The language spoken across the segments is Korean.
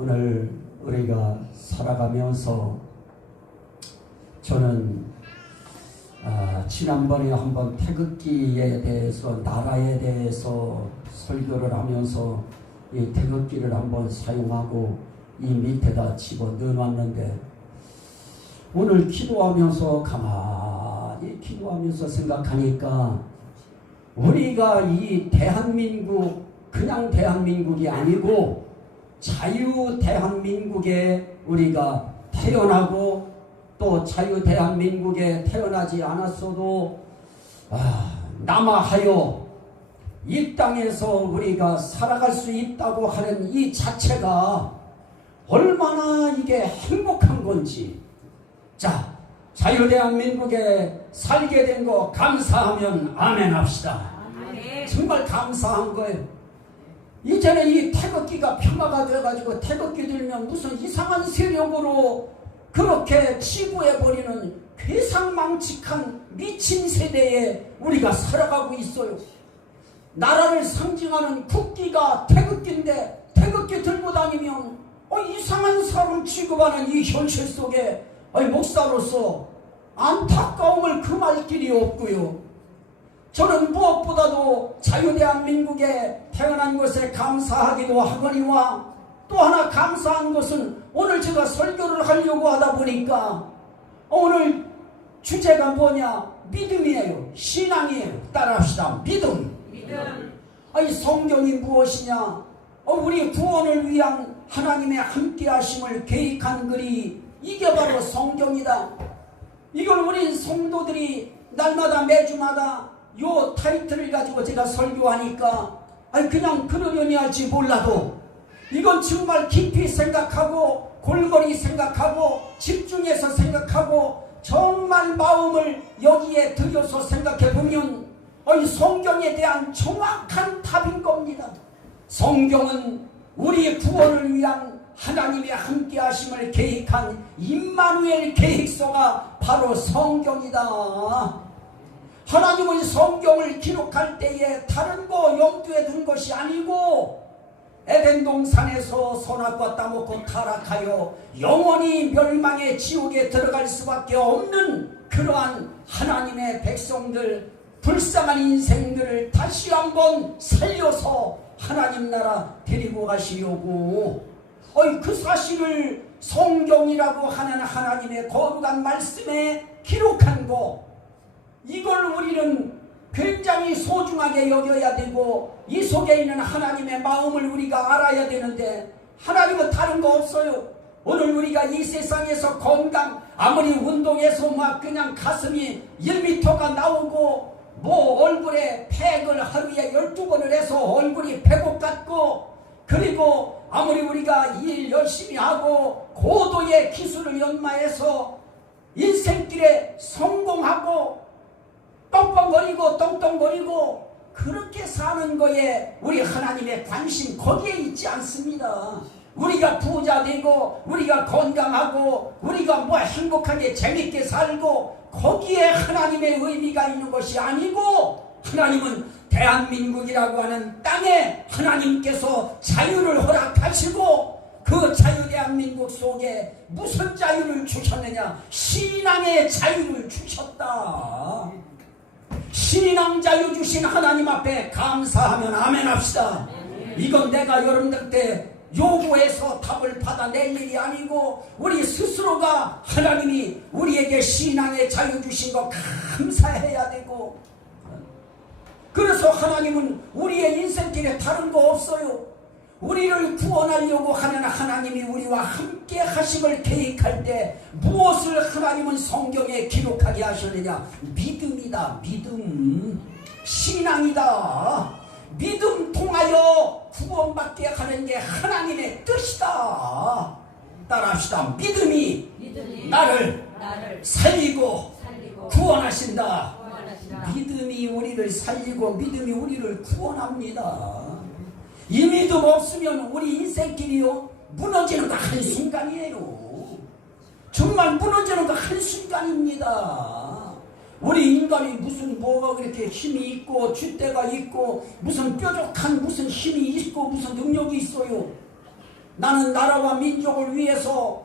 오늘 우리가 살아가면서 저는 지난번에 한번 태극기에 대해서 나라에 대해서 설교를 하면서 이 태극기를 한번 사용하고 이 밑에다 집어 넣어놨는데 오늘 기도하면서 가만히 기도하면서 생각하니까 우리가 이 대한민국 그냥 대한민국이 아니고 자유 대한민국에 우리가 태어나고 또 자유 대한민국에 태어나지 않았어도 남아하여 이 땅에서 우리가 살아갈 수 있다고 하는 이 자체가 얼마나 이게 행복한 건지. 자, 자유 대한민국에 살게 된 거 감사하면 아멘 합시다. 정말 감사한 거예요. 이제는 이 태극기가 폄하가 돼가지고 태극기 들면 무슨 이상한 세력으로 그렇게 치부해버리는 괴상망측한 미친 세대에 우리가 살아가고 있어요. 나라를 상징하는 국기가 태극기인데 태극기 들고 다니면 이상한 사람 취급하는 이 현실 속에 목사로서 안타까움을 금할 길이 없고요. 저는 무엇보다도 자유대한민국에 태어난 것에 감사하기도 하거니와 또 하나 감사한 것은 오늘 제가 설교를 하려고 하다 보니까 오늘 주제가 뭐냐? 믿음이에요. 신앙이에요. 따라합시다. 믿음. 성경이 무엇이냐? 우리 구원을 위한 하나님의 함께하심을 계획한 글이 이게 바로 성경이다. 이걸 우리 성도들이 날마다 매주마다 요 타이틀을 가지고 제가 설교하니까 그냥 그러려니 할지 몰라도 이건 정말 깊이 생각하고 골고루 생각하고 집중해서 생각하고 정말 마음을 여기에 들여서 생각해 보면 성경에 대한 정확한 답인 겁니다. 성경은 우리의 구원을 위한 하나님의 함께하심을 계획한 임마누엘 계획서가 바로 성경이다. 하나님은 성경을 기록할 때에 다른 거 염두에 둔 것이 아니고 에덴 동산에서 선악과 따먹고 타락하여 영원히 멸망의 지옥에 들어갈 수밖에 없는 그러한 하나님의 백성들, 불쌍한 인생들을 다시 한번 살려서 하나님 나라 데리고 가시려고 그 사실을 성경이라고 하는 하나님의 거룩한 말씀에 기록한 거, 이걸 우리는 굉장히 소중하게 여겨야 되고 이 속에 있는 하나님의 마음을 우리가 알아야 되는데 하나님은 다른 거 없어요. 오늘 우리가 이 세상에서 건강, 아무리 운동해서 막 그냥 가슴이 1m가 나오고 얼굴에 팩을 하루에 12번을 해서 얼굴이 백옥 같고, 그리고 아무리 우리가 일 열심히 하고 고도의 기술을 연마해서 인생길에 성공하고 떵떵거리고 그렇게 사는 거에 우리 하나님의 관심 거기에 있지 않습니다. 우리가 부자 되고 우리가 건강하고 우리가 행복하게 재밌게 살고 거기에 하나님의 의미가 있는 것이 아니고, 하나님은 대한민국이라고 하는 땅에 하나님께서 자유를 허락하시고 그 자유 대한민국 속에 무슨 자유를 주셨느냐? 신앙의 자유를 주셨다. 신앙 자유 주신 하나님 앞에 감사하면 아멘 합시다. 이건 내가 여러분들한테 요구해서 답을 받아낼 일이 아니고 우리 스스로가 하나님이 우리에게 신앙의 자유 주신 거 감사해야 되고, 그래서 하나님은 우리의 인생길에 다른 거 없어요. 우리를 구원하려고 하는 하나님이 우리와 함께 하심을 계획할 때 무엇을 하나님은 성경에 기록하게 하셨느냐? 믿음이다. 믿음. 신앙이다. 믿음 통하여 구원받게 하는 게 하나님의 뜻이다. 따라합시다. 믿음이 나를 살리고 구원하신다. 믿음이 우리를 살리고 믿음이 우리를 구원합니다. 이 믿음 없으면 우리 인생길이요 무너지는 거 한순간이에요. 정말 무너지는 거 한순간입니다. 우리 인간이 무슨 뭐가 그렇게 힘이 있고 줏대가 있고 무슨 뾰족한 무슨 힘이 있고 무슨 능력이 있어요. 나는 나라와 민족을 위해서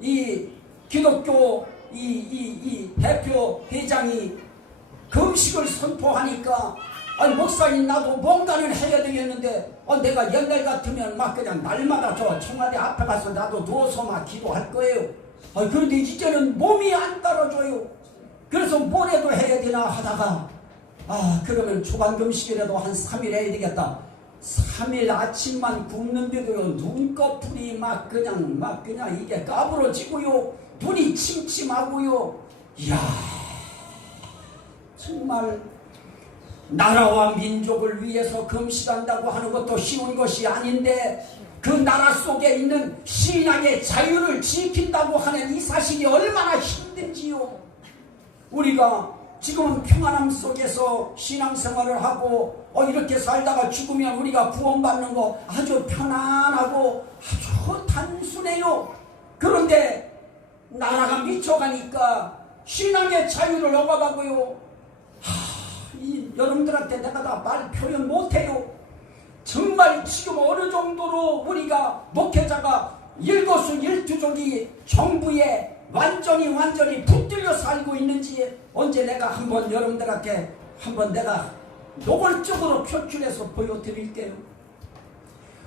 이 기독교 이 대표 회장이 금식을 선포하니까 아니 목사님 나도 뭔가를 해야 되겠는데 내가 옛날 같으면 막 그냥 날마다 저 청와대 앞에 가서 나도 누워서 막 기도할 거예요. 그런데 이제는 몸이 안 따라줘요. 그래서 뭘 해도 해야 되나 하다가 그러면 초반금식이라도 한 3일 해야 되겠다. 3일 아침만 굶는데도요 눈꺼풀이 막 그냥 이게 까부러지고요 눈이 침침하고요. 이야 정말 나라와 민족을 위해서 금식한다고 하는 것도 쉬운 것이 아닌데 그 나라 속에 있는 신앙의 자유를 지킨다고 하는 이 사실이 얼마나 힘든지요. 우리가 지금은 평안함 속에서 신앙생활을 하고 이렇게 살다가 죽으면 우리가 구원받는 거 아주 편안하고 아주 단순해요. 그런데 나라가 미쳐가니까 신앙의 자유를 얻어가고요. 여러분들한테 내가 다 말 표현 못해요. 정말 지금 어느 정도로 우리가 목회자가 일거수일투족이 정부에 완전히 붙들려 살고 있는지 언제 내가 한번 여러분들한테 내가 노골적으로 표출해서 보여드릴게요.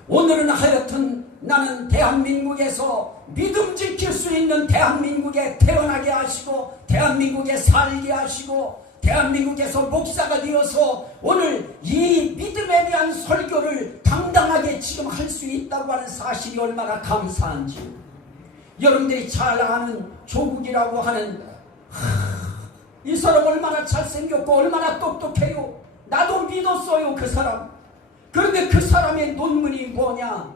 오늘은 하여튼 나는 대한민국에서 믿음 지킬 수 있는 대한민국에 태어나게 하시고 대한민국에 살게 하시고 대한민국에서 목사가 되어서 오늘 이 믿음에 대한 설교를 당당하게 지금 할 수 있다고 하는 사실이 얼마나 감사한지. 여러분들이 잘 아는 조국이라고 하는 이 사람 얼마나 잘생겼고 얼마나 똑똑해요. 나도 믿었어요 그 사람. 그런데 그 사람의 논문이 뭐냐.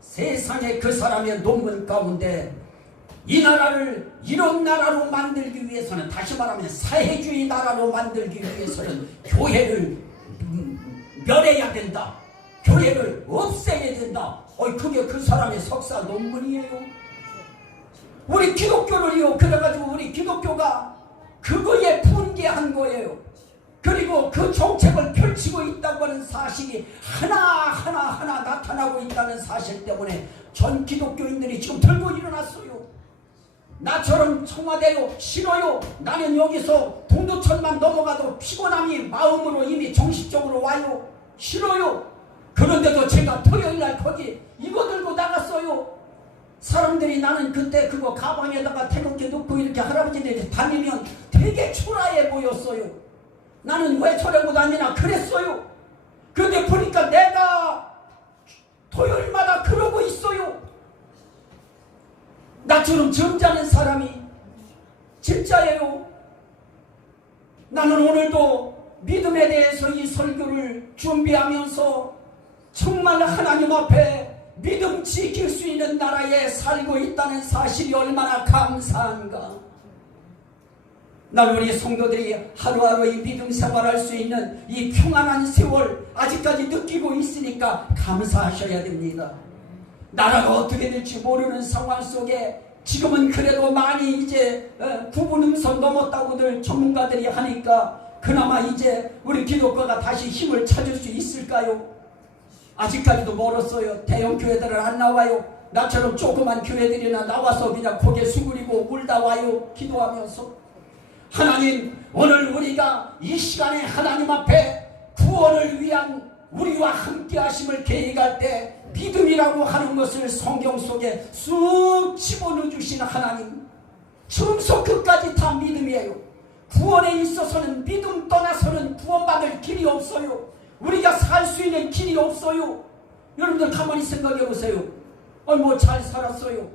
세상에 그 사람의 논문 가운데 이 나라를 이런 나라로 만들기 위해서는 다시 말하면 사회주의 나라로 만들기 위해서는 교회를 멸해야 된다. 교회를 없애야 된다. 그게 그 사람의 석사 논문이에요. 우리 기독교를요. 그래가지고 우리 기독교가 그거에 분개한 거예요. 그리고 그 정책을 펼치고 있다고 하는 사실이 하나하나 나타나고 있다는 사실 때문에 전 기독교인들이 지금 들고 일어났어요. 나처럼 청와대요 싫어요. 나는 여기서 동두천만 넘어가도 피곤함이 마음으로 이미 정신적으로 와요. 싫어요. 그런데도 제가 토요일날 거기 이거 들고 나갔어요. 사람들이 나는 그때 그거 가방에다가 태극기 넣고 이렇게 할아버지들이 다니면 되게 초라해 보였어요. 나는 왜 저러고 다니나 그랬어요. 그런데 보니까 내가 토요일마다 그러고 있어요. 나처럼 점잖은 사람이 진짜예요. 나는 오늘도 믿음에 대해서 이 설교를 준비하면서 정말 하나님 앞에 믿음 지킬 수 있는 나라에 살고 있다는 사실이 얼마나 감사한가. 난 우리 성도들이 하루하루 이 믿음 생활할 수 있는 이 평안한 세월 아직까지 느끼고 있으니까 감사하셔야 됩니다. 나라가 어떻게 될지 모르는 상황 속에 지금은 그래도 많이 이제 구분음선 넘었다고들 전문가들이 하니까 그나마 이제 우리 기독교가 다시 힘을 찾을 수 있을까요? 아직까지도 멀었어요. 대형 교회들은 안 나와요. 나처럼 조그만 교회들이나 나와서 그냥 고개 수그리고 울다 와요. 기도하면서. 하나님, 오늘 우리가 이 시간에 하나님 앞에 구원을 위한 우리와 함께 하심을 계획할 때 믿음이라고 하는 것을 성경 속에 쑥 집어넣어 주신 하나님, 처음부터 끝까지 다 믿음이에요. 구원에 있어서는 믿음 떠나서는 구원받을 길이 없어요. 우리가 살 수 있는 길이 없어요. 여러분들 가만히 생각해 보세요. 뭐 잘 살았어요.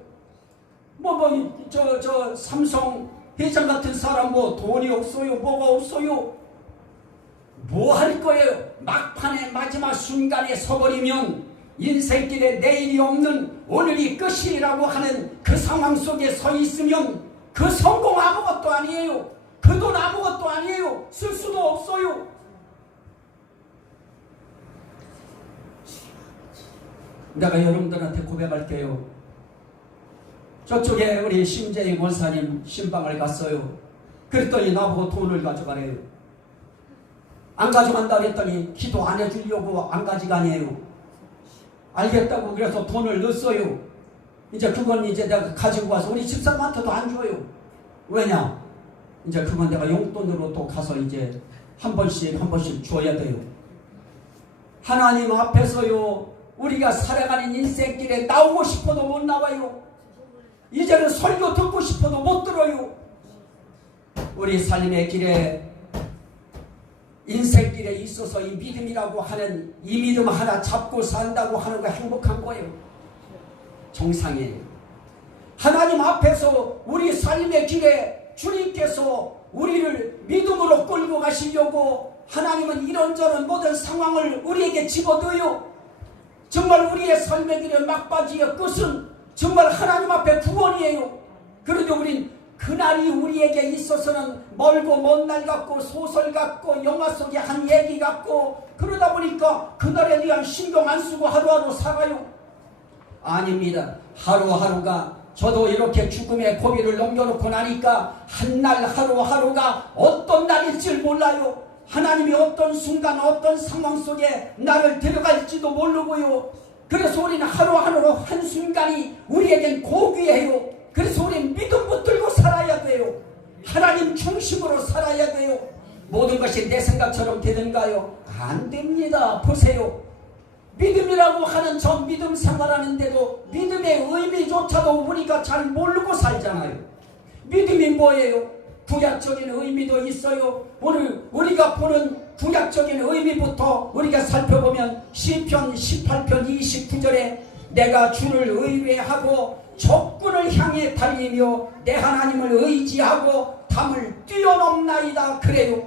저 삼성 회장 같은 사람 돈이 없어요. 뭐가 없어요. 뭐 할 거예요? 막판에 마지막 순간에 서버리면 인생길에 내일이 없는 오늘이 끝이라고 하는 그 상황 속에 서 있으면 그 성공 아무것도 아니에요. 그 돈 아무것도 아니에요. 쓸 수도 없어요. 내가 여러분들한테 고백할게요. 저쪽에 우리 심재희 원사님 신방을 갔어요. 그랬더니 나보고 돈을 가져가래요. 안 가져간다 그랬더니 기도 안 해주려고 안 가져가네요. 알겠다고 그래서 돈을 넣었어요. 이제 그건 이제 내가 가지고 와서 우리 집사람한테도 안 줘요. 왜냐? 이제 그건 내가 용돈으로 또 가서 이제 한 번씩 줘야 돼요. 하나님 앞에서요, 우리가 살아가는 인생길에 나오고 싶어도 못 나와요. 이제는 설교 듣고 싶어도 못 들어요. 우리 삶의 길에, 인생길에 있어서 이 믿음이라고 하는 이 믿음 하나 잡고 산다고 하는 거 행복한 거예요. 정상이에요. 하나님 앞에서 우리 삶의 길에 주님께서 우리를 믿음으로 끌고 가시려고 하나님은 이런저런 모든 상황을 우리에게 집어넣어요. 정말 우리의 삶의 길의 막바지의 끝은 정말 하나님 앞에 구원이에요. 그래도 우린 그날이 우리에게 있어서는 멀고 먼 날 같고 소설 같고 영화 속의 한 얘기 같고 그러다 보니까 그날에 대한 신경 안 쓰고 하루하루 살아요. 아닙니다. 하루하루가 저도 이렇게 죽음의 고비를 넘겨놓고 나니까 한 날 하루하루가 어떤 날일지 몰라요. 하나님이 어떤 순간 어떤 상황 속에 나를 데려갈지도 모르고요. 그래서 우리는 하루하루 한순간이 우리에겐 고귀해요. 그래서 우리는 믿음 붙들고 살아야 돼요. 하나님 중심으로 살아야 돼요. 모든 것이 내 생각처럼 되는가요? 안 됩니다. 보세요. 믿음이라고 하는 저 믿음 생활하는데도 믿음의 의미조차도 우리가 잘 모르고 살잖아요. 믿음이 뭐예요? 구약적인 의미도 있어요. 오늘 우리가 보는 구약적인 의미부터 우리가 살펴보면 시편 18편 29절에 내가 주를 의뢰하고 적군을 향해 달리며 내 하나님을 의지하고 담을 뛰어넘나이다 그래요.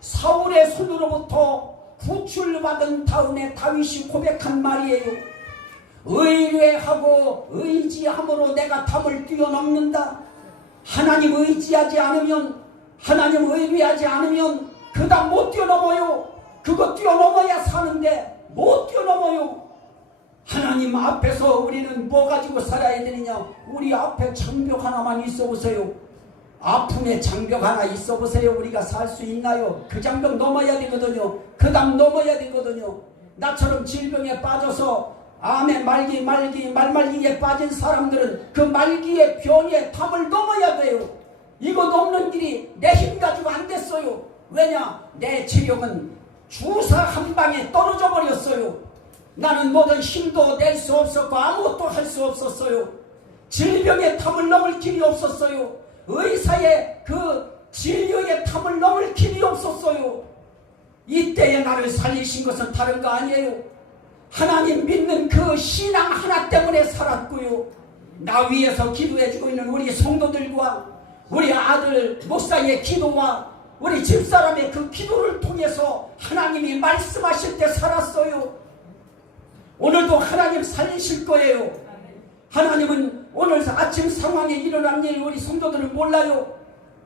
사울의 손으로부터 구출받은 다음에 다윗이 고백한 말이에요. 의뢰하고 의지함으로 내가 담을 뛰어넘는다. 하나님 의지하지 않으면, 하나님 의뢰하지 않으면 그 담 못 뛰어넘어요. 그거 뛰어넘어야 사는데 못 뛰어넘어요. 하나님 앞에서 우리는 뭐 가지고 살아야 되느냐? 우리 앞에 장벽 하나만 있어 보세요. 아픔의 장벽 하나 있어 보세요. 우리가 살 수 있나요? 그 장벽 넘어야 되거든요. 그 담 넘어야 되거든요. 나처럼 질병에 빠져서 암에 말기에 빠진 사람들은 그 말기의 병의 담을 넘어야 돼요. 이거 넘는 길이 내 힘 가지고 안 됐어요. 왜냐? 내 체력은 주사 한 방에 떨어져 버렸어요. 나는 모든 힘도 낼 수 없었고 아무것도 할 수 없었어요. 질병의 담을 넘을 길이 없었어요. 의사의 그 진료의 담을 넘을 길이 없었어요. 이때에 나를 살리신 것은 다른 거 아니에요. 하나님 믿는 그 신앙 하나 때문에 살았고요. 나 위에서 기도해주고 있는 우리 성도들과 우리 아들 목사의 기도와 우리 집사람의 그 기도를 통해서 하나님이 말씀하실 때 살았어요. 오늘도 하나님 살리실 거예요. 하나님은 오늘 아침 상황에 일어난 일 우리 성도들은 몰라요.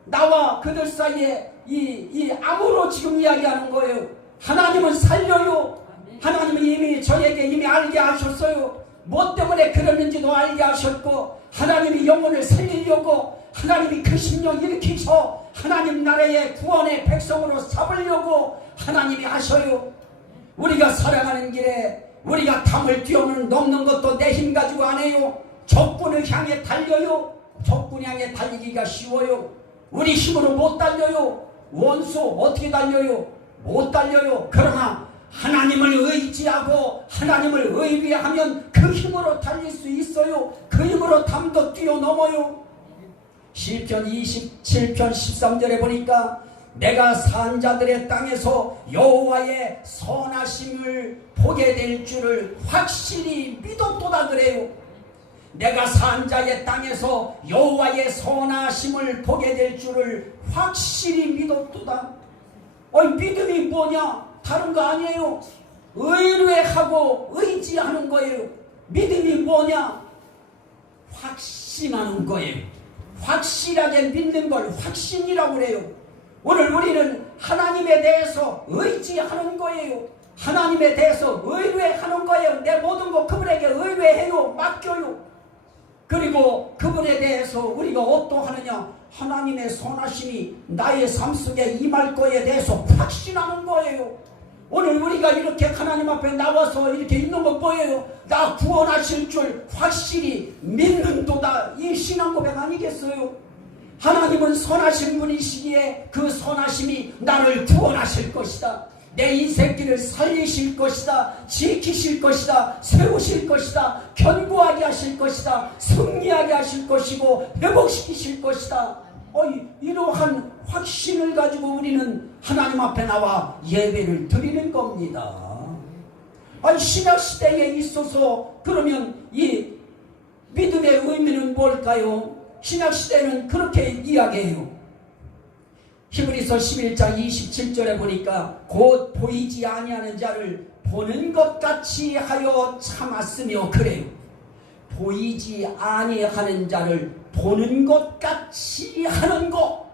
나와 그들 사이에 이 암으로 지금 이야기하는 거예요. 하나님은 살려요. 하나님은 이미 저에게 이미 알게 하셨어요. 뭐 때문에 그랬는지도 알게 하셨고 하나님이 영혼을 살리려고 하나님이 그 심령 일으키셔 하나님 나라의 구원의 백성으로 삼으려고 하나님이 하셔요. 우리가 살아가는 길에 우리가 담을 뛰어넘는 것도 내 힘 가지고 안 해요. 적군을 향해 달려요. 적군 향해 달리기가 쉬워요. 우리 힘으로 못 달려요. 원수 어떻게 달려요? 못 달려요. 그러나 하나님을 의지하고 하나님을 의뢰하면 그 힘으로 달릴 수 있어요. 그 힘으로 담도 뛰어넘어요. 시편 27편 13절에 보니까 내가 산 자들의 땅에서 여호와의 선하심을 보게 될 줄을 확실히 믿었도다 그래요. 내가 산 자의 땅에서 여호와의 선하심을 보게 될 줄을 확실히 믿었도다. 믿음이 뭐냐? 다른 거 아니에요. 의뢰하고 의지하는 거예요. 믿음이 뭐냐? 확신하는 거예요. 확실하게 믿는 걸 확신이라고 그래요. 오늘 우리는 하나님에 대해서 의지하는 거예요. 하나님에 대해서 의뢰하는 거예요. 내 모든 거 그분에게 의뢰해요. 맡겨요. 그리고 그분에 대해서 우리가 어떠하느냐? 하나님의 선하심이 나의 삶 속에 임할 거에 대해서 확신하는 거예요. 오늘 우리가 이렇게 하나님 앞에 나와서 이렇게 있는 건 뭐예요? 나 구원하실 줄 확실히 믿는도다. 이 신앙 고백 아니겠어요? 하나님은 선하신 분이시기에 그 선하심이 나를 구원하실 것이다. 내 인생길을 살리실 것이다. 지키실 것이다. 세우실 것이다. 견고하게 하실 것이다. 승리하게 하실 것이고 회복시키실 것이다. 이러한 확신을 가지고 우리는 하나님 앞에 나와 예배를 드리는 겁니다. 신약시대에 있어서 그러면 이 믿음의 의미는 뭘까요? 신약시대는 그렇게 이야기해요. 히브리서 11장 27절에 보니까 곧 보이지 아니하는 자를 보는 것 같이 하여 참았으며 그래요. 보이지 아니하는 자를 보는 것 같이 하는 것.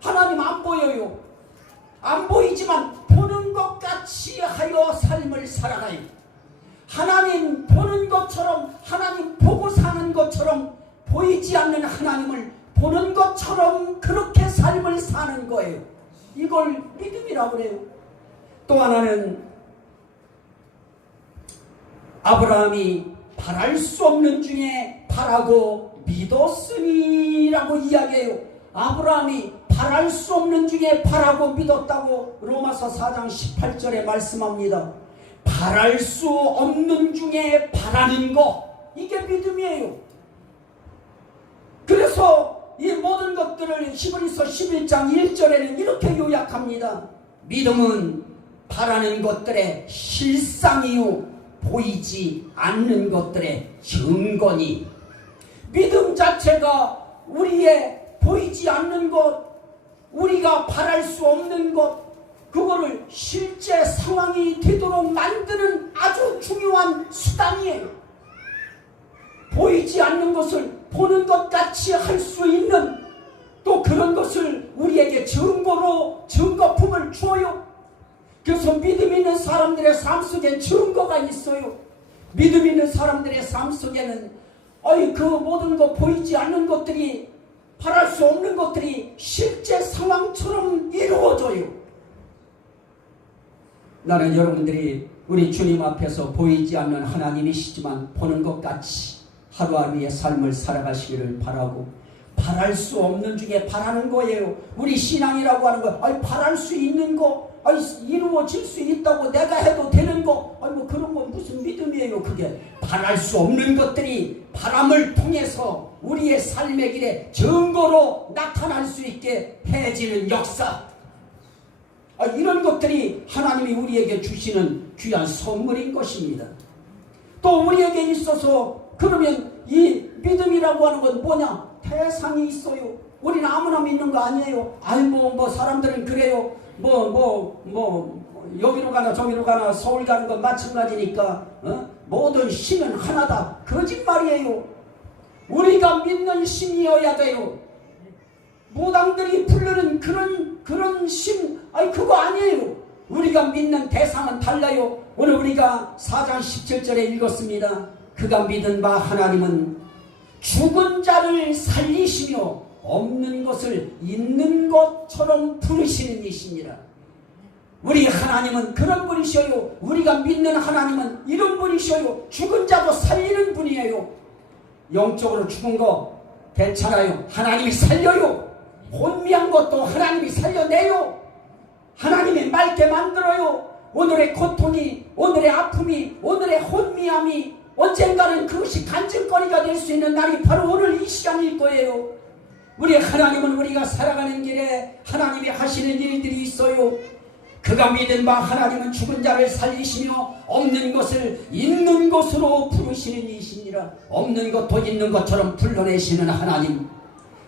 하나님 안 보여요. 안 보이지만 보는 것 같이 하여 삶을 살아가요. 하나님 보는 것처럼, 하나님 보고 사는 것처럼 보이지 않는 하나님을 보는 것처럼 그렇게 삶을 사는 거예요. 이걸 믿음이라고 그래요. 또 하나는 아브라함이 바랄 수 없는 중에 바라고 믿었으니라고 이야기해요. 아브라함이 바랄 수 없는 중에 바라고 믿었다고 로마서 4장 18절에 말씀합니다. 바랄 수 없는 중에 바라는 거, 이게 믿음이에요. 그래서 이 모든 것들을 히브리서 11장 1절에는 이렇게 요약합니다. 믿음은 바라는 것들의 실상이요 보이지 않는 것들의 증거니. 믿음 자체가 우리의 보이지 않는 것, 우리가 바랄 수 없는 것, 그거를 실제 상황이 되도록 만드는 아주 중요한 수단이에요. 보이지 않는 것을 보는 것 같이 할 수 있는, 또 그런 것을 우리에게 증거품을 줘요. 그래서 믿음 있는 사람들의 삶 속에 증거가 있어요. 믿음 있는 사람들의 삶 속에는 그 모든 것, 보이지 않는 것들이, 바랄 수 없는 것들이 실제 상황처럼 이루어져요. 나는 여러분들이 우리 주님 앞에서 보이지 않는 하나님이시지만 보는 것 같이 하루하루의 삶을 살아가시기를 바라고, 바랄 수 없는 중에 바라는 거예요. 우리 신앙이라고 하는 거, 바랄 수 있는 거, 이루어질 수 있다고 내가 해도 되는 거, 뭐 그런 거 무슨 믿음이에요. 그게 바랄 수 없는 것들이 바람을 통해서 우리의 삶의 길에 증거로 나타날 수 있게 해지는 역사, 이런 것들이 하나님이 우리에게 주시는 귀한 선물인 것입니다. 또 우리에게 있어서 그러면 이 믿음이라고 하는 건 뭐냐? 대상이 있어요. 우리는 아무나 믿는 거 아니에요. 뭐 사람들은 그래요. 여기로 가나 저기로 가나 서울 가는 건 마찬가지니까 모든 신은 하나다. 거짓말이에요. 우리가 믿는 신이어야 돼요. 무당들이 부르는 그런 신, 그거 아니에요. 우리가 믿는 대상은 달라요. 오늘 우리가 4장 17절에 읽었습니다. 그가 믿은 바 하나님은 죽은 자를 살리시며 없는 것을 있는 것처럼 부르시는 이시니라. 우리 하나님은 그런 분이셔요. 우리가 믿는 하나님은 이런 분이셔요. 죽은 자도 살리는 분이에요. 영적으로 죽은 거 괜찮아요. 하나님이 살려요. 혼미한 것도 하나님이 살려내요. 하나님이 맑게 만들어요. 오늘의 고통이, 오늘의 아픔이, 오늘의 혼미함이 언젠가는 그것이 간증거리가 될 수 있는 날이 바로 오늘 이 시간일 거예요. 우리 하나님은 우리가 살아가는 길에 하나님이 하시는 일들이 있어요. 그가 믿은 바 하나님은 죽은 자를 살리시며 없는 것을 있는 것으로 부르시는 이시니라. 없는 것도 있는 것처럼 불러내시는 하나님,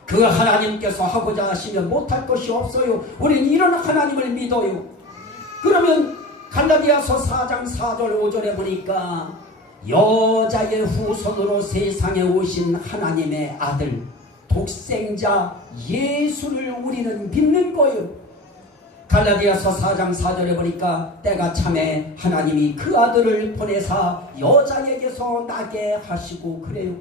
그 하나님께서 하고자 하시면 못할 것이 없어요. 우리는 이런 하나님을 믿어요. 그러면 갈라디아서 4장 4절 5절에 보니까 여자의 후손으로 세상에 오신 하나님의 아들 독생자 예수를 우리는 믿는 거예요. 갈라디아서 4장 4절에 보니까 때가 참에 하나님이 그 아들을 보내사 여자에게서 나게 하시고 그래요.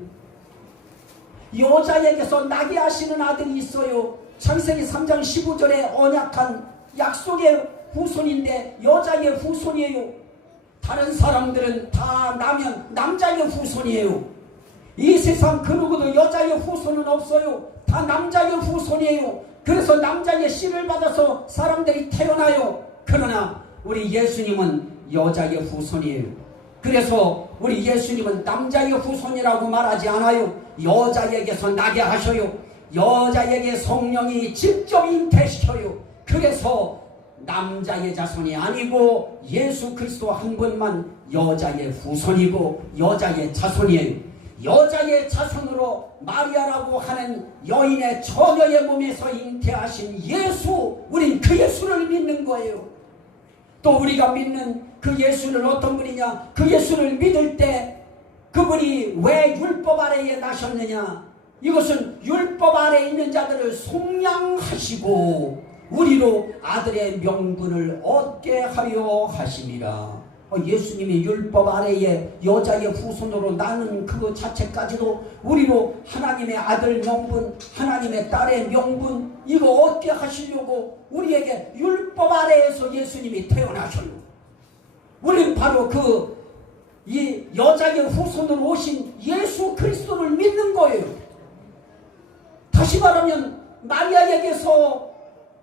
여자에게서 나게 하시는 아들이 있어요. 창세기 3장 15절에 언약한 약속이에요. 후손인데 여자의 후손이에요. 다른 사람들은 다 남자의 후손이에요. 이 세상 그 누구도 여자의 후손은 없어요. 다 남자의 후손이에요. 그래서 남자의 씨를 받아서 사람들이 태어나요. 그러나 우리 예수님은 여자의 후손이에요. 그래서 우리 예수님은 남자의 후손이라고 말하지 않아요. 여자에게서 나게 하셔요. 여자에게 성령이 직접 잉태시켜요. 그래서 남자의 자손이 아니고 예수 그리스도 한 분만 여자의 후손이고 여자의 자손이에요. 여자의 자손으로 마리아라고 하는 여인의 처녀의 몸에서 잉태하신 예수, 우린 그 예수를 믿는 거예요. 또 우리가 믿는 그 예수는 어떤 분이냐? 그 예수를 믿을 때 그분이 왜 율법 아래에 나셨느냐? 이것은 율법 아래에 있는 자들을 속량하시고 우리로 아들의 명분을 얻게 하려 하심이라. 예수님이 율법 아래에 여자의 후손으로 나는 그것 자체까지도 우리로 하나님의 아들 명분, 하나님의 딸의 명분 이거 얻게 하시려고 우리에게 율법 아래에서 예수님이 태어나셔요. 우리는 바로 이 여자의 후손으로 오신 예수 그리스도를 믿는 거예요. 다시 말하면 마리아에게서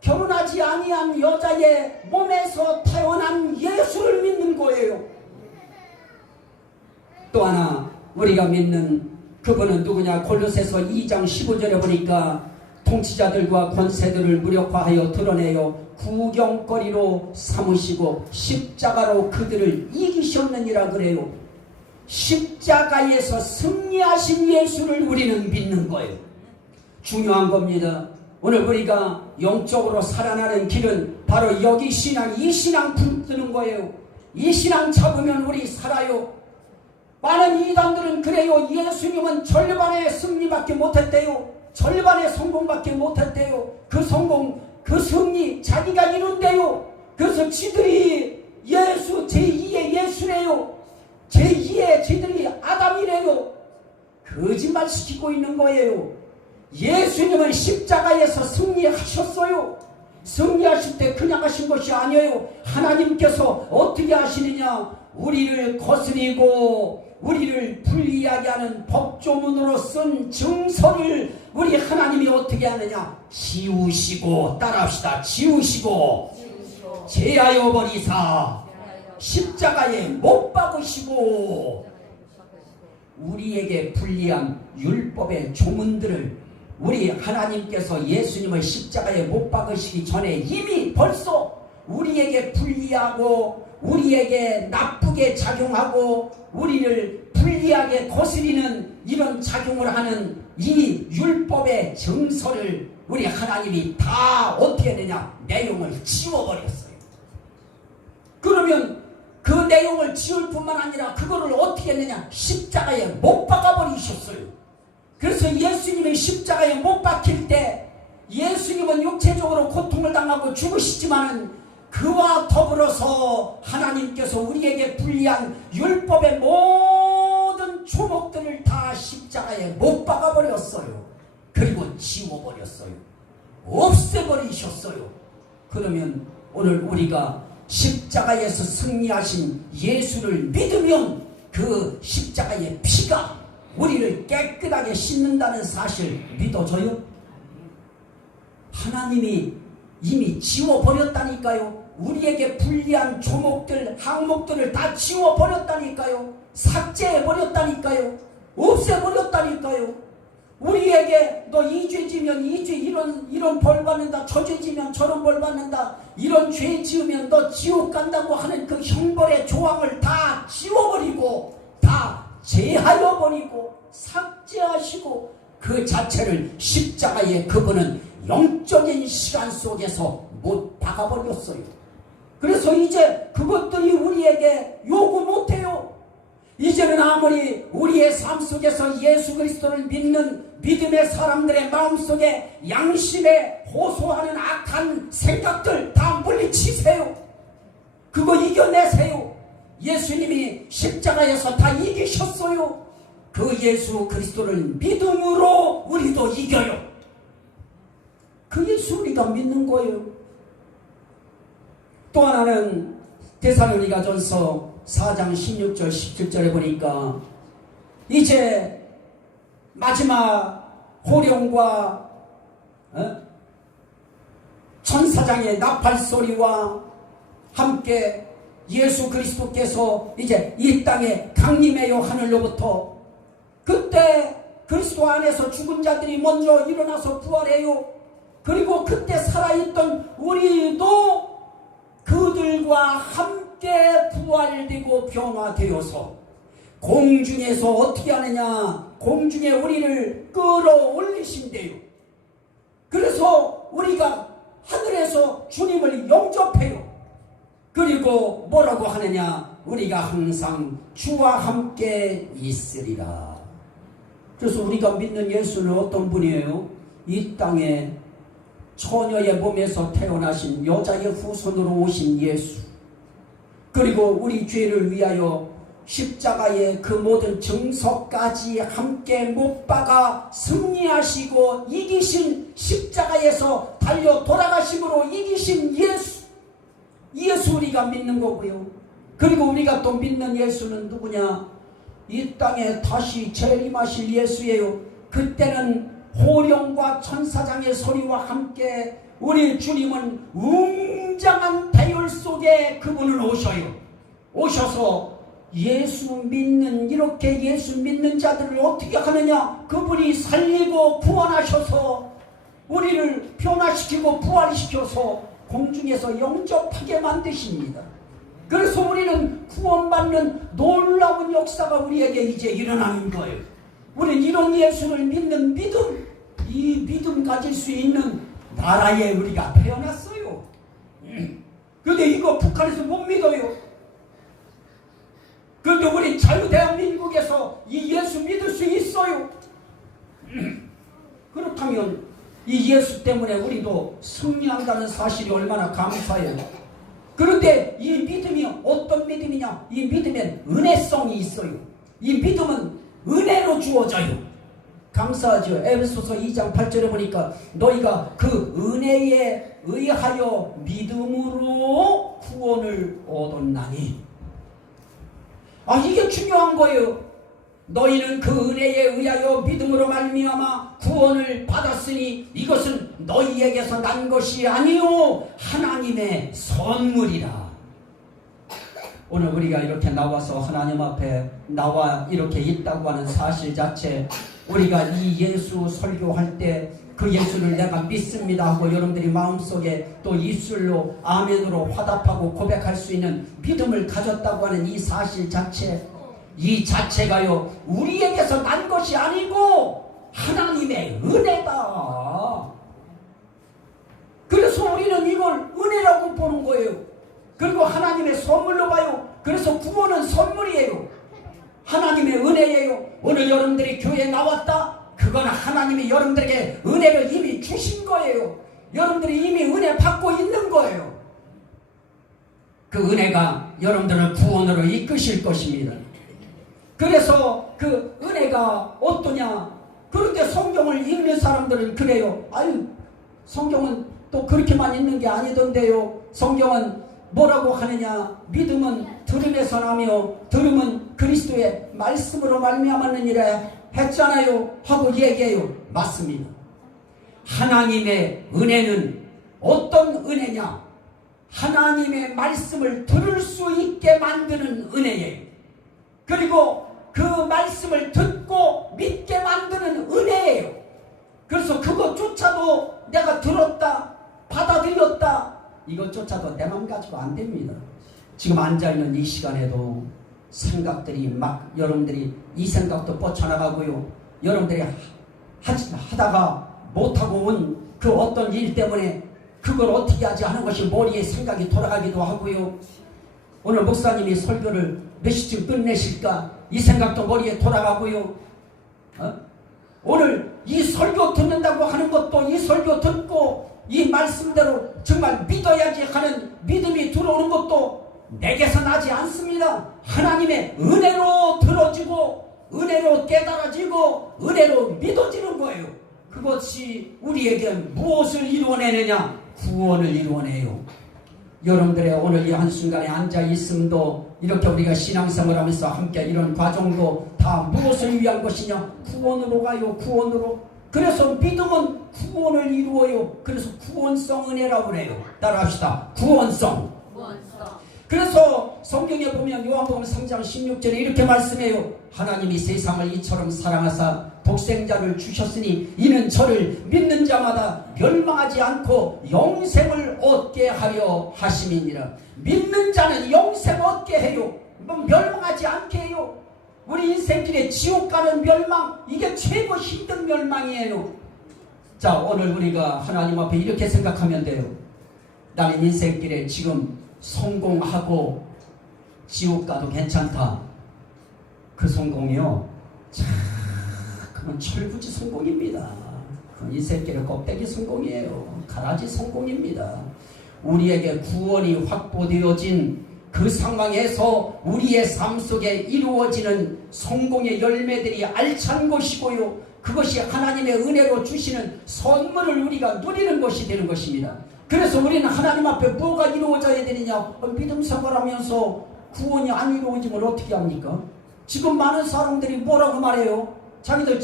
결혼하지 아니한 여자의 몸에서 태어난 예수를 믿는 거예요. 또 하나 우리가 믿는 그분은 누구냐? 골로새서 2장 15절에 보니까 통치자들과 권세들을 무력화하여 드러내어 구경거리로 삼으시고 십자가로 그들을 이기셨느니라 그래요. 십자가에서 승리하신 예수를 우리는 믿는 거예요. 중요한 겁니다. 오늘 우리가 영적으로 살아나는 길은 바로 여기 신앙, 이 신앙 붙드는 거예요. 이 신앙 잡으면 우리 살아요. 많은 이단들은 그래요. 예수님은 절반의 승리밖에 못했대요. 절반의 성공밖에 못했대요. 그 성공, 그 승리 자기가 이룬대요. 그래서 지들이 예수 제2의 예수래요. 제2의 지들이 아담이래요. 거짓말 시키고 있는 거예요. 예수님은 십자가에서 승리하셨어요. 승리하실 때 그냥 하신 것이 아니에요. 하나님께서 어떻게 하시느냐? 우리를 거스리고 우리를 불리하게 하는 법조문으로 쓴 증서를 우리 하나님이 어떻게 하느냐? 지우시고, 따라합시다. 지우시고 제하여 버리사 십자가에 못 박으시고 우리에게 불리한 율법의 조문들을 우리 하나님께서 예수님을 십자가에 못 박으시기 전에 이미 벌써 우리에게 불리하고 우리에게 나쁘게 작용하고 우리를 불리하게 거스리는 이런 작용을 하는 이 율법의 정서를 우리 하나님이 다 어떻게 되냐? 내용을 지워버렸어요. 그러면 그 내용을 지울 뿐만 아니라 그거를 어떻게 했느냐? 십자가에 못 박아버리셨어요. 그래서 예수님이 십자가에 못 박힐 때 예수님은 육체적으로 고통을 당하고 죽으시지만 그와 더불어서 하나님께서 우리에게 불리한 율법의 모든 조목들을 다 십자가에 못 박아버렸어요. 그리고 지워버렸어요. 없애버리셨어요. 그러면 오늘 우리가 십자가에서 승리하신 예수를 믿으면 그 십자가의 피가 우리를 깨끗하게 씻는다는 사실 믿어져요? 하나님이 이미 지워버렸다니까요. 우리에게 불리한 조목들, 항목들을 다 지워버렸다니까요. 삭제해버렸다니까요. 없애버렸다니까요. 우리에게 너 이 죄 지면 이 죄 이런 벌 받는다, 저 죄 지면 저런 벌 받는다, 이런 죄 지으면 너 지옥 간다고 하는 그 형벌의 조항을 다 지워버리고 다 제하여 버리고 삭제하시고 그 자체를 십자가에 그분은 영적인 시간 속에서 못 박아버렸어요. 그래서 이제 그것들이 우리에게 요구 못해요. 이제는 아무리 우리의 삶 속에서 예수 그리스도를 믿는 믿음의 사람들의 마음속에 양심에 호소하는 악한 생각들 다 물리치세요. 그거 이겨내세요. 예수님이 십자가에서 다 이기셨어요. 그 예수 그리스도를 믿음으로 우리도 이겨요. 그 예수 우리가 믿는 거예요. 또 하나는 데살로니가전서 4장 16절 17절에 보니까 이제 마지막 호령과 천사장의 나팔소리와 함께 예수 그리스도께서 이제 이 땅에 강림해요 하늘로부터, 그때 그리스도 안에서 죽은 자들이 먼저 일어나서 부활해요. 그리고 그때 살아있던 우리도 그들과 함께 부활되고 변화되어서 공중에서 어떻게 하느냐, 공중에 우리를 끌어올리신대요. 그래서 우리가 하늘에서 주님을 영접해요. 그리고 뭐라고 하느냐, 우리가 항상 주와 함께 있으리라. 그래서 우리가 믿는 예수는 어떤 분이에요? 이 땅에 처녀의 몸에서 태어나신 여자의 후손으로 오신 예수, 그리고 우리 죄를 위하여 십자가의 그 모든 증서까지 함께 못 박아 승리하시고 이기신, 십자가에서 달려 돌아가심으로 이기신 예수 우리가 믿는 거고요. 그리고 우리가 또 믿는 예수는 누구냐? 이 땅에 다시 재림하실 예수예요. 그때는 호령과 천사장의 소리와 함께 우리 주님은 웅장한 배율 속에 그분을 오셔서 예수 믿는, 이렇게 예수 믿는 자들을 어떻게 하느냐? 그분이 살리고 구원하셔서 우리를 변화시키고 부활시켜서 공중에서 영접하게 만드십니다. 그래서 우리는 구원받는 놀라운 역사가 우리에게 이제 일어나는 거예요. 우리는 이런 예수를 믿는 믿음, 이 믿음 가질 수 있는 나라에 우리가 태어났어요. 그런데 이거 북한에서 못 믿어요. 그런데 우리 자유대한민국에서 이 예수 믿을 수 있어요. 그렇다면 이 예수 때문에 우리도 승리한다는 사실이 얼마나 감사해요. 그런데 이 믿음이 어떤 믿음이냐? 이 믿음엔 은혜성이 있어요. 이 믿음은 은혜로 주어져요. 감사하죠. 에베소서 2장 8절에 보니까 너희가 그 은혜에 의하여 믿음으로 구원을 얻었나니. 이게 중요한 거예요. 너희는 그 은혜에 의하여 믿음으로 말미암아 구원을 받았으니 이것은 너희에게서 난 것이 아니요 하나님의 선물이라. 오늘 우리가 이렇게 나와서 하나님 앞에 나와 이렇게 있다고 하는 사실 자체, 우리가 이 예수 설교할 때 그 예수를 내가 믿습니다 하고 여러분들이 마음속에 또 입술로 아멘으로 화답하고 고백할 수 있는 믿음을 가졌다고 하는 이 사실 자체, 이 자체가요 우리에게서 난 것이 아니고 하나님의 은혜다. 그래서 우리는 이걸 은혜라고 보는 거예요. 그리고 하나님의 선물로 봐요. 그래서 구원은 선물이에요. 하나님의 은혜예요. 오늘 여러분들이 교회에 나왔다, 그건 하나님이 여러분들에게 은혜를 이미 주신 거예요. 여러분들이 이미 은혜 받고 있는 거예요. 그 은혜가 여러분들을 구원으로 이끄실 것입니다. 그래서 그 은혜가 어떠냐? 그런데 성경을 읽는 사람들은 그래요. 성경은 또 그렇게만 읽는 게 아니던데요. 성경은 뭐라고 하느냐? 믿음은 들음에서 나며 들음은 그리스도의 말씀으로 말미암았느니라 했잖아요 하고 얘기해요. 맞습니다. 하나님의 은혜는 어떤 은혜냐? 하나님의 말씀을 들을 수 있게 만드는 은혜예요. 그리고 그 말씀을 듣고 믿게 만드는 은혜예요. 그래서 그것조차도 내가 들었다, 받아들였다, 이것조차도 내 맘 가지고 안 됩니다. 지금 앉아있는 이 시간에도 생각들이 막 여러분들이 이 생각도 뻗쳐나가고요. 여러분들이 하다가 못하고 온 그 어떤 일 때문에 그걸 어떻게 하지 하는 것이 머리에 생각이 돌아가기도 하고요. 오늘 목사님이 설교를 몇 시쯤 끝내실까 이 생각도 머리에 돌아가고요. 오늘 이 설교 듣는다고 하는 것도 이 설교 듣고 이 말씀대로 정말 믿어야지 하는 믿음이 들어오는 것도 내게서 나지 않습니다. 하나님의 은혜로 들어지고 은혜로 깨달아지고 은혜로 믿어지는 거예요. 그것이 우리에게 무엇을 이루어내느냐? 구원을 이루어내요. 여러분들의 오늘 이 한순간에 앉아있음도 이렇게 우리가 신앙생활 하면서 함께 이런 과정도 다 무엇을 위한 것이냐? 구원으로 가요. 구원으로. 그래서 믿음은 구원을 이루어요. 그래서 구원성 은혜라고 그래요. 따라합시다. 구원성. 그래서 성경에 보면 요한복음 3장 16절에 이렇게 말씀해요. 하나님이 세상을 이처럼 사랑하사 독생자를 주셨으니 이는 저를 믿는 자마다 멸망하지 않고 영생을 얻게 하려 하심이니라. 믿는 자는 영생 얻게 해요. 멸망하지 않게 해요. 우리 인생길에 지옥 가는 멸망, 이게 최고 힘든 멸망이에요. 자, 오늘 우리가 하나님 앞에 이렇게 생각하면 돼요. 나는 인생길에 지금 성공하고 지옥 가도 괜찮다. 그 성공이요, 자, 그건 철부지 성공입니다. 그건 인생길의 껍데기 성공이에요. 가라지 성공입니다. 우리에게 구원이 확보되어진 그 상황에서 우리의 삶 속에 이루어지는 성공의 열매들이 알찬 것이고요, 그것이 하나님의 은혜로 주시는 선물을 우리가 누리는 것이 되는 것입니다. 그래서 우리는 하나님 앞에 뭐가 이루어져야 되느냐? 믿음 생활하면서 구원이 안 이루어지면 어떻게 합니까? 지금 많은 사람들이 뭐라고 말해요? 자기들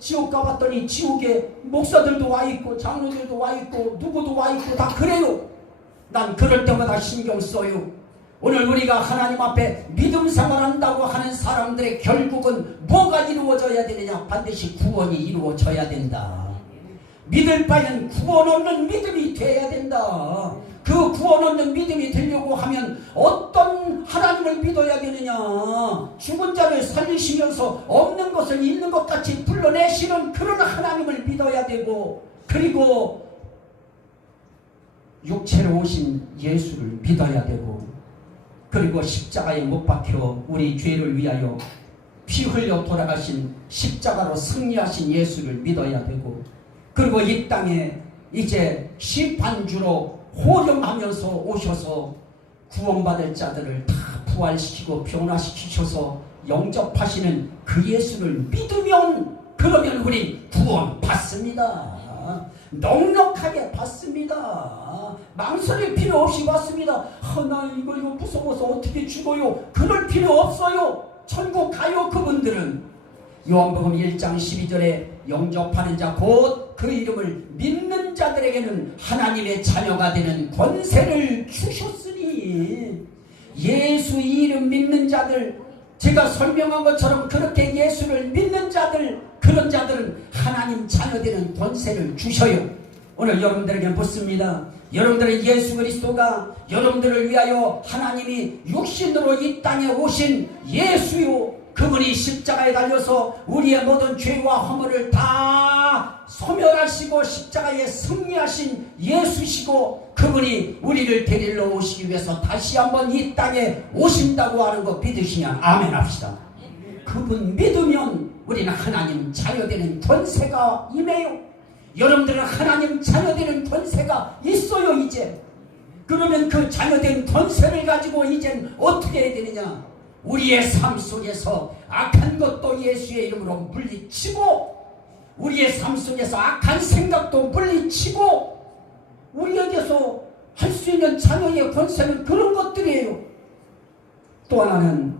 지옥 가봤더니 지옥에 목사들도 와있고 장로들도 와있고 누구도 와있고 다 그래요. 난 그럴 때마다 신경 써요. 오늘 우리가 하나님 앞에 믿음 생활한다고 하는 사람들의 결국은 뭐가 이루어져야 되느냐? 반드시 구원이 이루어져야 된다. 믿을 바에는 구원 얻는 믿음이 돼야 된다. 그 구원 얻는 믿음이 되려고 하면 어떤 하나님을 믿어야 되느냐? 죽은 자를 살리시면서 없는 것을 있는 것 같이 불러내시는 그런 하나님을 믿어야 되고, 그리고 육체로 오신 예수를 믿어야 되고, 그리고 십자가에 못 박혀 우리 죄를 위하여 피 흘려 돌아가신 십자가로 승리하신 예수를 믿어야 되고, 그리고 이 땅에 이제 심판주로 호령하면서 오셔서 구원받을 자들을 다 부활시키고 변화시키셔서 영접하시는 그 예수를 믿으면, 그러면 우린 구원 받습니다. 넉넉하게 받습니다. 망설일 필요 없이 받습니다. 나 이거 무서워서 어떻게 죽어요? 그럴 필요 없어요. 천국 가요. 그분들은 요한복음 1장 12절에 영접하는 자 곧 그 이름을 믿는 자들에게는 하나님의 자녀가 되는 권세를 주셨으니, 예수 이름 믿는 자들, 제가 설명한 것처럼 그렇게 예수를 믿는 자들, 그런 자들은 하나님 자녀 되는 권세를 주셔요. 오늘 여러분들에게 묻습니다. 여러분들은 예수 그리스도가 여러분들을 위하여 하나님이 육신으로 이 땅에 오신 예수요, 그분이 십자가에 달려서 우리의 모든 죄와 허물을 다 소멸하시고 십자가에 승리하신 예수시고, 그분이 우리를 데리러 오시기 위해서 다시 한번 이 땅에 오신다고 하는 거 믿으시면 아멘 합시다. 그분 믿으면 우리는 하나님 자녀되는 권세가 임해요. 여러분들은 하나님 자녀되는 권세가 있어요. 이제 그러면 그 자녀된 권세를 가지고 이젠 어떻게 해야 되느냐? 우리의 삶 속에서 악한 것도 예수의 이름으로 물리치고, 우리의 삶 속에서 악한 생각도 물리치고, 우리에게서 할 수 있는 자녀의 권세는 그런 것들이에요. 또 하나는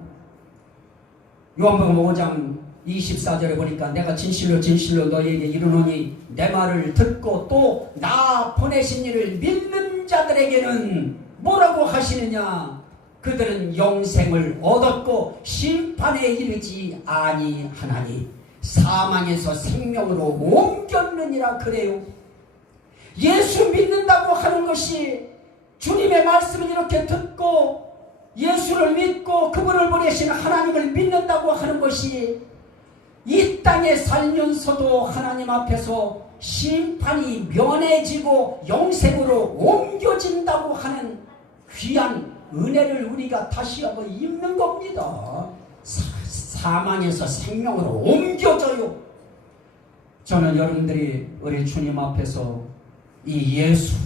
요한복음 5장 24절에 보니까 내가 진실로 진실로 너희에게 이르노니 내 말을 듣고 또 나 보내신 이를 믿는 자들에게는 뭐라고 하시느냐? 그들은 영생을 얻었고 심판에 이르지 아니하나니 사망에서 생명으로 옮겼느니라 그래요. 예수 믿는다고 하는 것이, 주님의 말씀을 이렇게 듣고 예수를 믿고 그분을 보내신 하나님을 믿는다고 하는 것이, 이 땅에 살면서도 하나님 앞에서 심판이 면해지고 영생으로 옮겨진다고 하는 귀한 은혜를 우리가 다시 한번 입는 겁니다. 사망에서 생명으로 옮겨져요. 저는 여러분들이 우리 주님 앞에서 이 예수,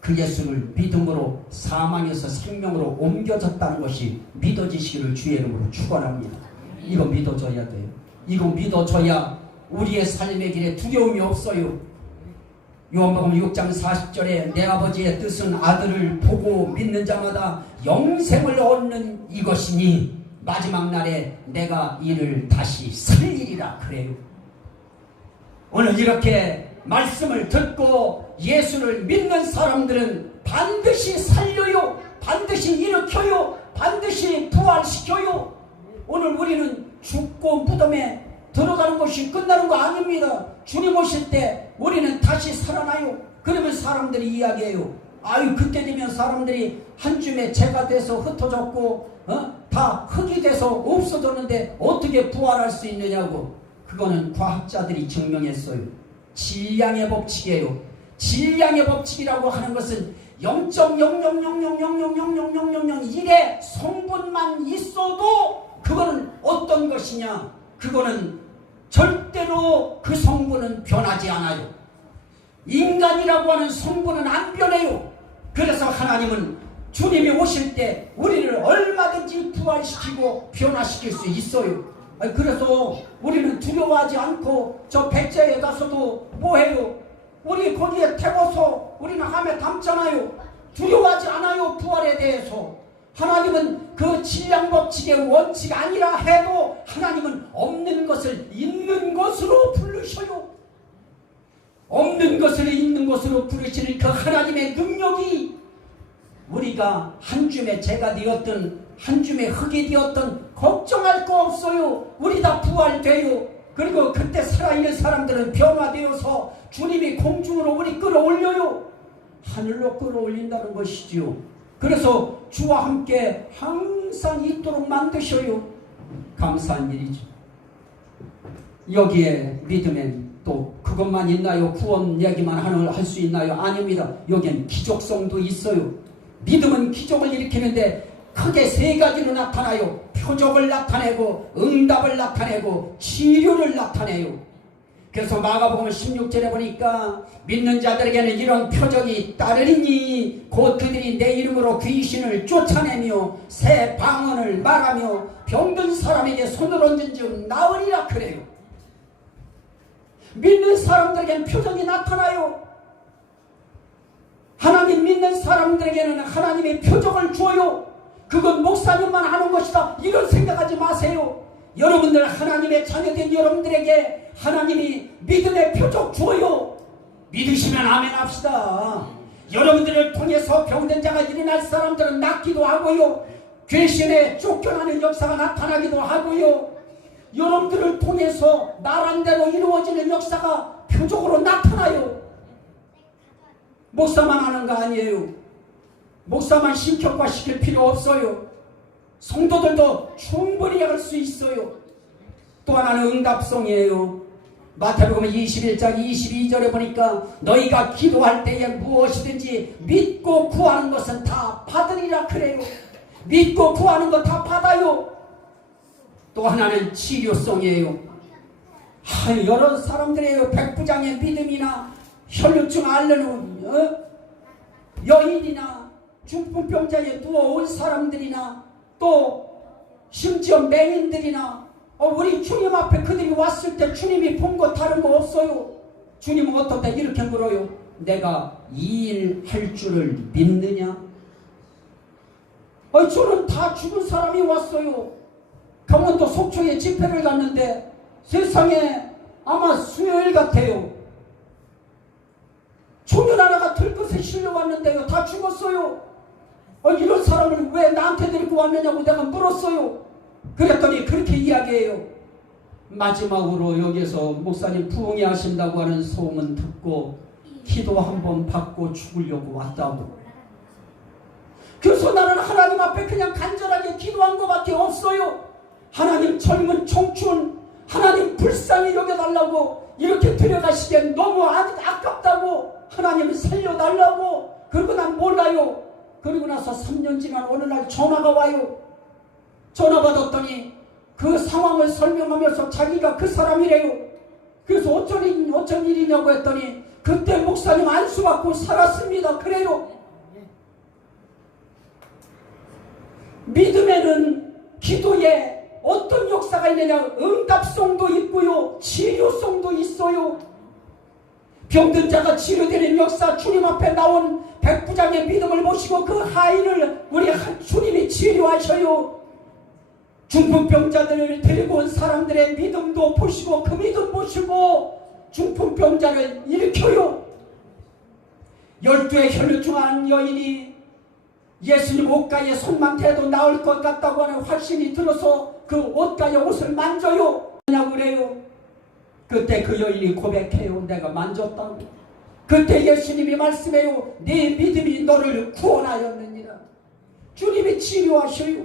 그 예수를 믿음으로 사망에서 생명으로 옮겨졌다는 것이 믿어지시기를 주의 이름으로 축원합니다. 이거 믿어져야 돼요. 이거 믿어져야 우리의 삶의 길에 두려움이 없어요. 요한복음 6장 40절에 내 아버지의 뜻은 아들을 보고 믿는 자마다 영생을 얻는 이것이니 마지막 날에 내가 이를 다시 살리리라 그래요. 오늘 이렇게 말씀을 듣고 예수를 믿는 사람들은 반드시 살려요, 반드시 일으켜요, 반드시 부활시켜요. 오늘 우리는 죽고 무덤에 들어가는 것이 끝나는 거 아닙니다. 주님 오실 때 우리는 다시 살아나요. 그러면 사람들이 이야기해요. 아유, 그때 되면 사람들이 한 줌의 재가 돼서 흩어졌고 다 흙이 돼서 없어졌는데 어떻게 부활할 수 있느냐고. 그거는 과학자들이 증명했어요. 질량의 법칙이에요. 질량의 법칙이라고 하는 것은 0.0000000001의 성분만 있어도 그거는 어떤 것이냐, 그거는 절대로 그 성분은 변하지 않아요. 인간이라고 하는 성분은 안 변해요. 그래서 하나님은 주님이 오실 때 우리를 얼마든지 부활시키고 변화시킬 수 있어요. 그래서 우리는 두려워하지 않고 저 백제에 가서도 뭐해요? 우리 거기에 태워서 우리는 함에 담잖아요. 두려워하지 않아요. 부활에 대해서. 하나님은 그 질량법칙의 원칙 아니라 해도 하나님은 없는 것을 있는 것으로 부르셔요. 없는 것을 있는 것으로 부르시는 그 하나님의 능력이 우리가 한 줌의 재가 되었든 한 줌의 흙이 되었든 걱정할 거 없어요. 우리 다 부활돼요. 그리고 그때 살아있는 사람들은 변화되어서 주님이 공중으로 우리 끌어올려요. 하늘로 끌어올린다는 것이지요. 그래서 주와 함께 항상 있도록 만드셔요. 감사한 일이죠. 여기에 믿음엔 또 그것만 있나요? 구원 얘기만 할 수 있나요? 아닙니다. 여기엔 기적성도 있어요. 믿음은 기적을 일으키는데 크게 세 가지로 나타나요. 표적을 나타내고 응답을 나타내고 치료를 나타내요. 그래서 마가복음 16절에 보니까 믿는 자들에게는 이런 표적이 따르리니 곧 그들이 내 이름으로 귀신을 쫓아내며 새 방언을 말하며 병든 사람에게 손을 얹은 즉 나으리라 그래요. 믿는 사람들에게는 표적이 나타나요. 하나님 믿는 사람들에게는 하나님의 표적을 주어요. 그건 목사님만 하는 것이다, 이런 생각하지 마세요. 여러분들 하나님의 자녀된 여러분들에게 하나님이 믿음의 표적 주어요. 믿으시면 아멘 합시다. 여러분들을 통해서 병든 자가 일어날 사람들은 낫기도 하고요. 귀신에 쫓겨나는 역사가 나타나기도 하고요. 여러분들을 통해서 나란대로 이루어지는 역사가 표적으로 나타나요. 목사만 하는 거 아니에요. 목사만 신격화시킬 필요 없어요. 성도들도 충분히 할 수 있어요. 또 하나는 응답성이에요. 마태복음 21장 22절에 보니까 너희가 기도할 때에 무엇이든지 믿고 구하는 것은 다 받으리라 그래요. 믿고 구하는 거 다 받아요. 또 하나는 치료성이에요. 여러 사람들이에요. 백부장의 믿음이나 혈류증 앓는 여인이나 중풍병자에 누워온 사람들이나 또 심지어 맹인들이나 우리 주님 앞에 그들이 왔을 때 주님이 본 거 다른 거 없어요. 주님은 어떨 때 이렇게 물어요. 내가 이 일 할 줄을 믿느냐? 저는 다 죽은 사람이 왔어요. 강원도 속초에 집회를 갔는데 세상에 아마 수요일 같아요. 청년 하나가 들것에 실려왔는데요. 다 죽었어요. 이런 사람을 왜 나한테 데리고 왔느냐고 내가 물었어요. 그랬더니 그렇게 이야기해요. 마지막으로 여기서 목사님 부흥이 하신다고 하는 소문 듣고 기도 한번 받고 죽으려고 왔다고. 그래서 나는 하나님 앞에 그냥 간절하게 기도한 것밖에 없어요. 하나님 젊은 청춘, 하나님 불쌍히 여겨달라고, 이렇게 데려가시기엔 너무 아깝다고, 하나님을 살려달라고. 그리고 난 몰라요. 그리고 나서 3년 지난 어느 날 전화가 와요. 전화 받았더니 그 상황을 설명하면서 자기가 그 사람이래요. 그래서 어쩐 일이냐고 했더니 그때 목사님 안수받고 살았습니다. 그래요. 믿음에는 기도에 어떤 역사가 있느냐? 응답성도 있고요, 치료성도 있어요. 병든 자가 치료되는 역사, 주님 앞에 나온 백부장의 믿음을 보시고 그 하인을 우리 주님이 치료하셔요. 중풍병자들을 데리고 온 사람들의 믿음도 보시고 그 믿음 보시고 중풍병자를 일으켜요. 12의 혈루증한 여인이 예수님 옷가에 손만 대도 나을 것 같다고 하는 확신이 들어서 그 옷가에 옷을 만져요. 그래요. 그때 그 여인이 고백해요. 내가 만졌다고. 그때 예수님이 말씀해요. 네 믿음이 너를 구원하였느니라. 주님이 치료하셔요.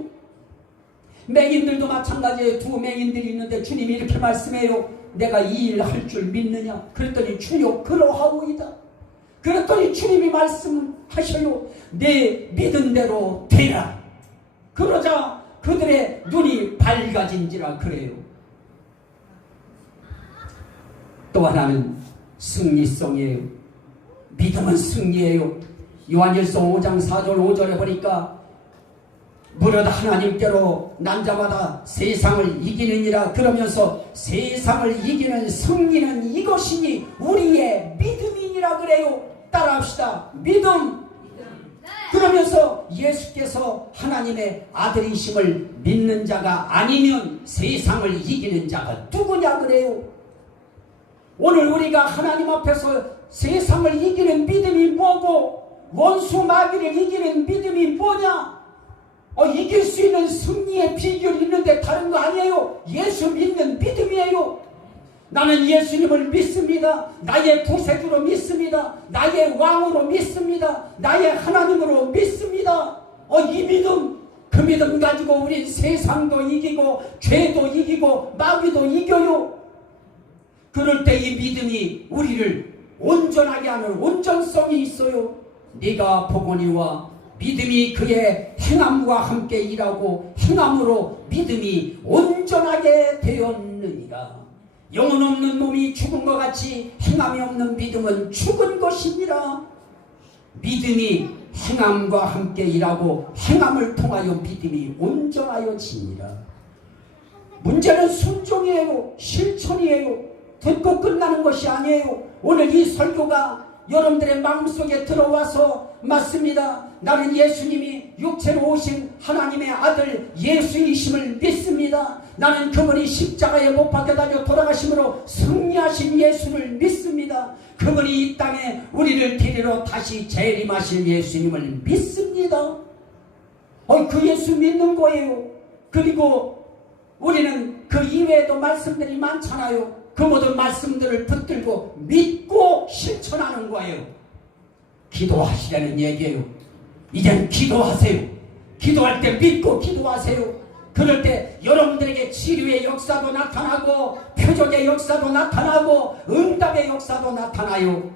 맹인들도 마찬가지예요. 두 맹인들이 있는데 주님이 이렇게 말씀해요. 내가 이 일 할 줄 믿느냐. 그랬더니 주여 그러하오이다. 그랬더니 주님이 말씀하셔요. 내 믿은 대로 되라. 그러자 그들의 눈이 밝아진지라 그래요. 또 하나는 승리성이에요. 믿음은 승리예요. 요한일서 5장 4절 5절에 보니까 무릇 하나님께로 난 자마다 세상을 이기느니라 그러면서 세상을 이기는 승리는 이것이니 우리의 믿음이니라 그래요. 따라합시다. 믿음. 그러면서 예수께서 하나님의 아들이심을 믿는 자가 아니면 세상을 이기는 자가 누구냐 그래요. 오늘 우리가 하나님 앞에서 세상을 이기는 믿음이 뭐고 원수 마귀를 이기는 믿음이 뭐냐. 이길 수 있는 승리의 비결이 있는데 다른 거 아니에요. 예수 믿는 믿음이에요. 나는 예수님을 믿습니다. 나의 구세주로 믿습니다. 나의 왕으로 믿습니다. 나의 하나님으로 믿습니다. 이 믿음, 그 믿음 가지고 우린 세상도 이기고 죄도 이기고 마귀도 이겨요. 그럴 때 이 믿음이 우리를 온전하게 하는 온전성이 있어요. 네가 보거니와 믿음이 그의 행함과 함께 일하고 행함으로 믿음이 온전하게 되었느니라. 영혼 없는 몸이 죽은 것 같이 행함이 없는 믿음은 죽은 것이니라. 믿음이 행함과 함께 일하고 행함을 통하여 믿음이 온전하여지니라. 문제는 순종이에요. 실천이에요. 듣고 끝나는 것이 아니에요. 오늘 이 설교가 여러분들의 마음속에 들어와서 맞습니다. 나는 예수님이 육체로 오신 하나님의 아들 예수이심을 믿습니다. 나는 그분이 십자가에 못 박혀 달려 돌아가심으로 승리하신 예수를 믿습니다. 그분이 이 땅에 우리를 데리러 다시 재림하실 예수님을 믿습니다. 그 예수 믿는 거예요. 그리고 우리는 그 이외에도 말씀들이 많잖아요. 그 모든 말씀들을 붙들고 믿고 실천하는 거예요. 기도하시라는 얘기예요. 이젠 기도하세요. 기도할 때 믿고 기도하세요. 그럴 때 여러분들에게 치료의 역사도 나타나고 표적의 역사도 나타나고 응답의 역사도 나타나요.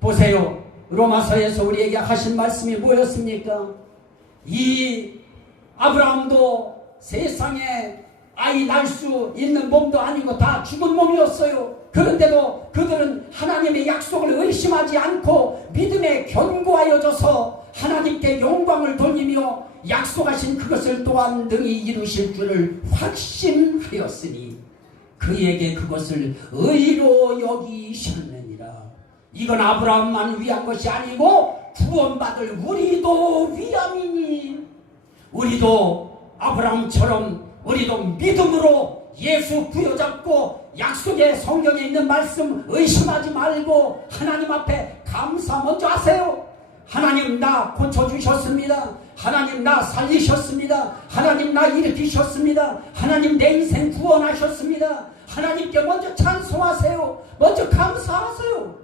보세요. 로마서에서 우리에게 하신 말씀이 뭐였습니까? 이 아브라함도 세상에 아이 낳을 수 있는 몸도 아니고 다 죽은 몸이었어요. 그런데도 그들은 하나님의 약속을 의심하지 않고 믿음에 견고하여져서 하나님께 영광을 돌리며 약속하신 그것을 또한 능히 이루실 줄을 확신하였으니 그에게 그것을 의로 여기셨느니라. 이건 아브라함만 위한 것이 아니고 구원받을 우리도 위함이니 우리도 아브라함처럼 우리도 믿음으로 예수 부여잡고 약속의 성경에 있는 말씀 의심하지 말고 하나님 앞에 감사 먼저 하세요. 하나님 나 고쳐주셨습니다. 하나님 나 살리셨습니다. 하나님 나 일으키셨습니다. 하나님 내 인생 구원하셨습니다. 하나님께 먼저 찬송하세요. 먼저 감사하세요.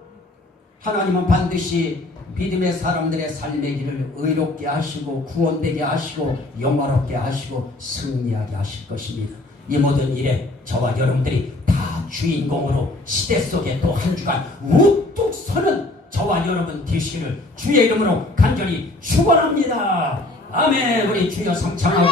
하나님은 반드시 믿음의 사람들의 삶의 길을 의롭게 하시고 구원되게 하시고 영화롭게 하시고 승리하게 하실 것입니다. 이 모든 일에 저와 여러분들이 다 주인공으로 시대 속에 또 한 주간 우뚝 서는 저와 여러분 되시기를 주의 이름으로 간절히 축원합니다. 아멘. 우리 주여 성창하고